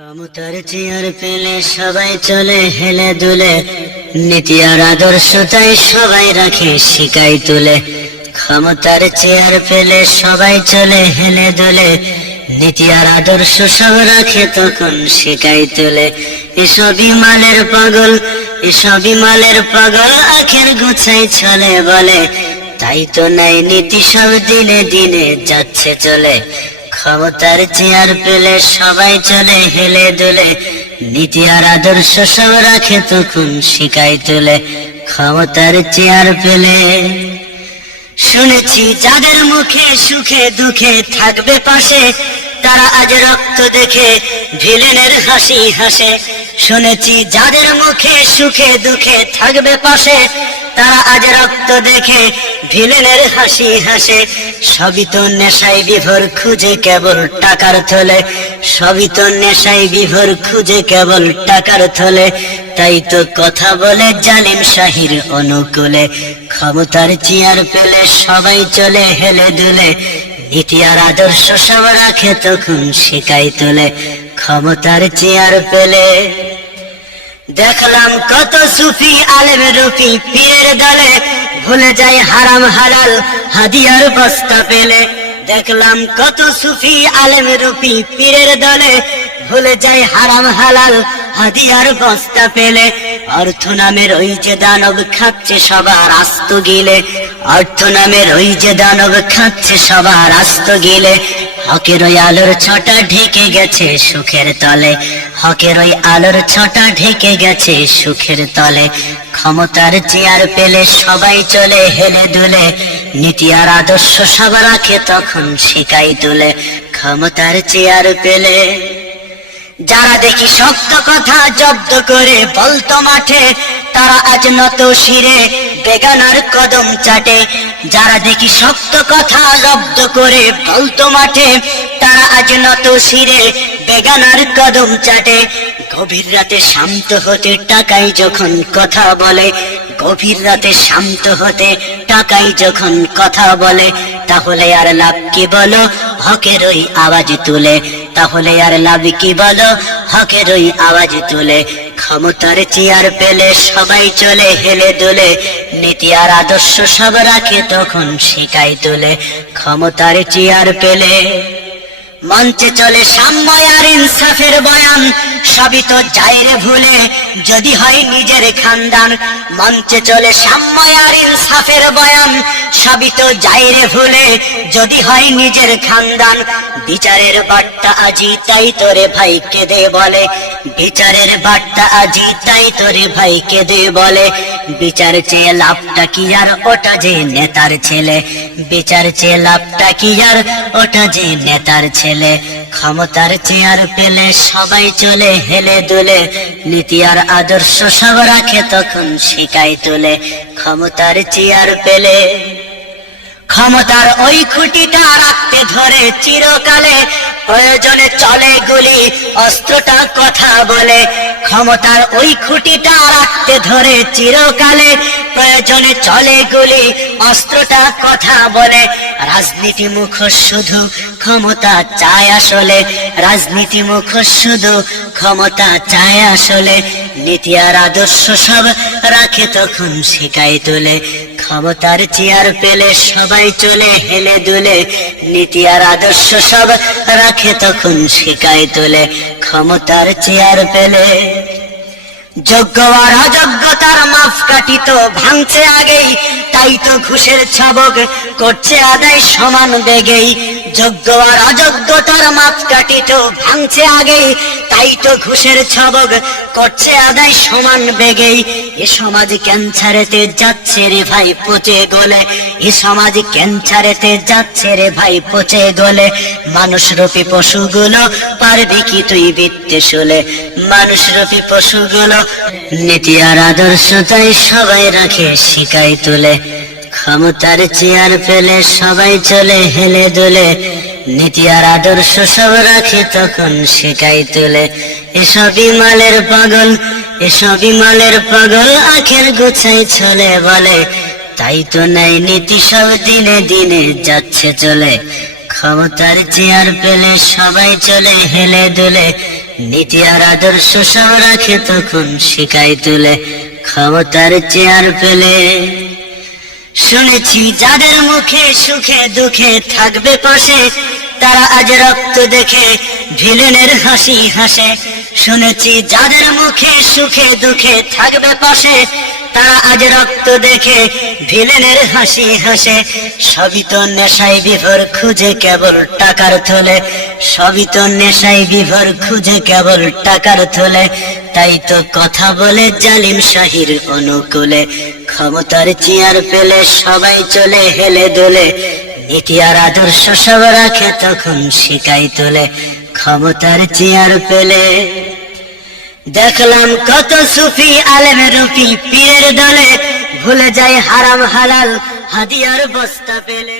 ক্ষমতার চেয়ার পেলে সবাই চলে, হেলে দুলে। নীতি আর আদর্শ তাই সবাই রাখে, শিকাই তুলে। ক্ষমতার চেয়ার পেলে সবাই চলে, হেলে দুলে। নীতি আর আদর্শ সব রাখে তখন, শিকাই তুলে। এসবই মালের পাগল, এসবই মালের পাগল, আখের গুছাই চলে বলে। তাই তো নাই নীতি সব দিনে দিনে যাচ্ছে চলে। ক্ষমতার চেয়ার পেলে সবাই চলে, হেলে দুলে। নীতি আর আদর্শ সব রাখে তখন শিকাই তুলে। ক্ষমতার চেয়ার পেলে শুনেছি যাদের মুখে সুখে দুঃখে থাকবে পাশে, তারা আজ রক্ত দেখে ভিলেনের হাসি হাসে। শুনেছি যাদের মুখে সুখে দুঃখে থাকবে পাশে তারা আজ রক্ত দেখে ভিলেনের হাসি হাসে। সবই তো নেশায় বিভোর, খুঁজে কেবল টাকার থলে। সবই তো নেশায় বিভোর, খুঁজে কেবল টাকার থলে। তাই তো কথা বলে জালিম শাহির অনুকূলে। ক্ষমতার চেয়ার পেলে সবাই চলে হেলে দুলে। নীতি আর আদর্শ সব রাখে তখন শিকাই তোলে। ক্ষমতার চেয়ার পেলে দেখলাম কত সুফি আলেম রুফি পীরের দলে ভুলে যায় হারাম হালাল হাদিয়ার বস্তা পেলে। দেখলাম কত সুফি আলেম রুফি পীরের দলে ভুলে যায় হারাম হালাল হাদিয়ার বস্তা পেলে। অর্থ নামের ওই যে দানব খাচ্ছে সবার আস্ত গিলে। অর্থ নামের ওই যে দানব খাচ্ছে সবার আস্ত গিলে। হকের ওই আলোর ছটা ঢেকে গেছে সুখের তলে। হকের ওই আলোর ছটা ঢেকে গেছে সুখের তলে। ক্ষমতার চেয়ার পেলে সবাই চলে হেলে দুলে। নীতি আর আদর্শ সব রাখে তখন শিকাই তুলে। ক্ষমতার চেয়ার পেলে যারা দেখি শক্ত কথা জব্দ করে বলতো মাঠে। তারা আজ নত শিরে বেগানার কদম চাটে। যারা দেখি শক্ত কথা জব্দ করে বলতো মাঠে, তারা আজ নত শিরে বেগানার কদম চাটে। গভীর রাতে শান্ত হতে টাকাই যখন কথা বলে, গভীর রাতে শান্ত হতে টাকাই যখন কথা বলে, তাহলে আর লাভ কি বলো? হকের ওই আওয়াজ তুলে। তাহলে আর লাভ কি বলো? হকের ওই আওয়াজ তুলে। ক্ষমতার চেয়ার পেলে সবাই চলে, হেলে দুলে। নীতি আর আদর্শ সব রাখে তখন শিকাই তুলে। ক্ষমতার চেয়ার পেলে মঞ্চে চলে সাম্য আর ইনসাফের বয়ান। সবই তো যাইরে ভুলে, যদি হয় নিজের খানদান। মঞ্চে চলে সাম্য আর ইনসাফের বয়ান। সবই তো যাইরে ভুলে, যদি হয় নিজের খানদান। বিচারের বার্তা আজি তাই তোরে ভাই কেঁদে বলে। বিচারের বার্তা আজি তাই তোরে ভাই কেঁদে বলে। বিচার চেয়ে লাভটা কি আর, ওটা যে নেতার ছেলে। বিচার চেয়ে লাভটা কি আর, ওটা যে নেতার ছেলে। ক্ষমতার চেয়ার পেলে সবাই চলে, হেলে দুলে। নীতি আর আদর্শ সব রাখে তখন শিকায় তোলে। ক্ষমতার চেয়ার পেলে ক্ষমতার ওই খুঁটিটা রাখতে ধরে চিরকালে। প্রয়োজনে চলে গুলি, অস্ত্রটা কথা বলে। ক্ষমতার ওই খুঁটিটা রাখতে ধরে চিরকালে। প্রয়োজনে চলে গুলি, অস্ত্রটা কথা বলে। রাজনীতি মুখ শুধু ক্ষমতা চায় আসলে। রাজনীতি মুখ শুধু ক্ষমতা চায় আসলে। নীতি আর আদর্শ সব রাখে তখন শিকাই তোলে। ক্ষমতার চেয়ার পেলে সবাই চলে, হেলে দুলে। নীতি আর আদর্শ সব রাখে তখন শিকায় তোলে। ক্ষমতার চেয়ার পেলে যোগ্য আর অযোগ্যতার মাফ কাটিত ভাঙছে আগেই। তাই তো ঘুষের ছাবক করছে আদায় সমান বেগেই। যোগ্য আর অযোগ্যতার মাপ কাটিত ভাঙছে আগেই। তাই তো ঘুষের ছাবক করছে আদায় সমান বেগেই। এ সমাজ ক্যান্সারেতে যাচ্ছে রে ভাই, পচে গলে। এ সমাজ ক্যান্সারেতে যাচ্ছে রে ভাই, পচে গলে। মানুষ রূপী পশুগুলো পারবি কি তুই বিত্তে শুলে? মানুষ রূপী পশুগুলো নীতি আর আদর্শ তাই সবাই রাখে শিকাই তুলে। ক্ষমতার চেয়ার পেলে সবাই চলে হেলে দুলে। নীতি আর আদর্শ সব রাখে তখন শিকাই তুলে। এসবই মালের পাগল, এসবই মালের পাগল, আখের গুছাই চলে বলে। তাই তো নাই নীতি সব দিনে দিনে যাচ্ছে চলে। ক্ষমতার চেয়ার পেলে সবাই চলে হেলে দুলে। নীতি আর আদর্শ সব রাখে তখন শিকাই তুলে। ক্ষমতার চেয়ার পেলে শুনেছি যাদের মুখে সুখে দুঃখে থাকবে পাশে, তারা আজ রক্ত দেখে ভিলেনের হাসি হাসে। শুনেছি যাদের মুখে সুখে দুঃখে থাকবে পাশে তারা আজ রক্ত দেখে ভিলেনের হাসি হাসে। সবই তো নেশাই বিভোর, খুঁজে কেবল টাকার থলে। সবই তো নেশাই বিভোর, খুঁজে কেবল টাকার থলে। তাই তো কথা বলে জালিম শাহির অনুকূলে। ক্ষমতার চেয়ার পেলে সবাই চলে হেলে দোলে। নীতি আর আদর্শ সব রাখে তখন শিকাই তোলে। ক্ষমতার চেয়ার পেলে দেখলাম কত সুফি আলেম রুফি পীরের দলে ভুলে যায় হারাম হালাল হাদিয়ার বস্তা পেলে।